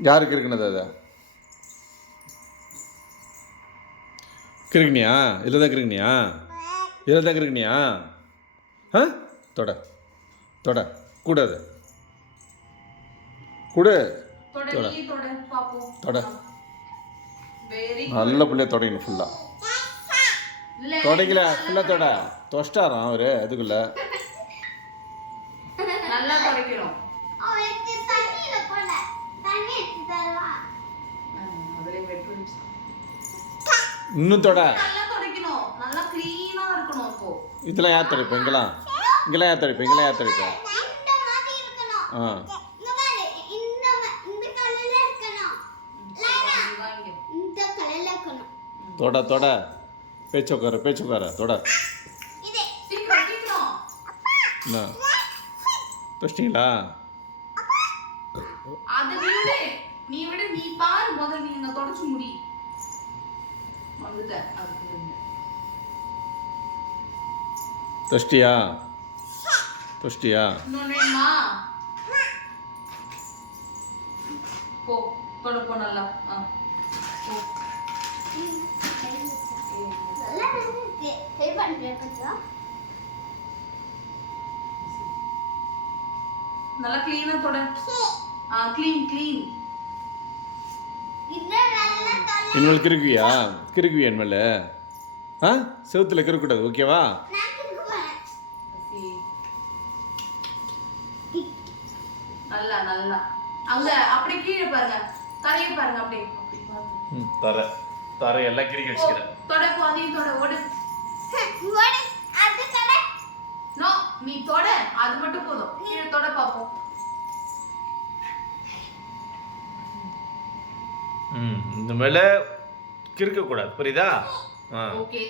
யாருக்கு இருக்குனது அதை கிருக்கினியா இதில் தான் கிருக்கினியா இதில் தான் கிருக்கினியா ஆ தொட தொட கூடாது கொடு தொட தொட நல்ல பிள்ளைய தொடங்கணும் ஃபுல்லாக தொடங்கல ஃபுல்லாக தொட தொஷ்டாராம் அவர் அதுக்குள்ள நல்லா தொடக்கணும் இன்னும் தொட நல்லா தொடக்கணும் நல்லா க்ளீனா இருக்கணும் அப்போ இதெல்லாம் யார் துடைப்போம் இங்கெல்லாம் யார் துடைப்போம் இங்கெல்லாம் யார் துடைப்போம் ஆ தொட தொட பேச்சுக்கார தொட என்ன தொஷ்டிங்களா அது விடு நீ பாரு முதல்ல நீ என்ன தொடச்சு முடி வந்துட்ட தொஷ்டியா இன்னொன்னா போ தொட போ நல்லா நல்லா க்ளீனா தொட க்ளீன் இனிமேல் கிறுக்குவியா இனிமேல் ஆ செவுத்துல கிறுக்கூடாது ஓகேவா நல்லா அங்க அப்படி கீழே பாருங்க தரைய பாருங்க அப்படியே தர எல்லாம் கிறுக்கி வச்சுக்கிறேன் தொட போ அதையும் தொட ஓடு நோ நீ தொட அது மட்டும் போதும் கீழே தொட பாப்போம் இந்த மேல கிறுக்க கூடாது புரியுதா ஓகே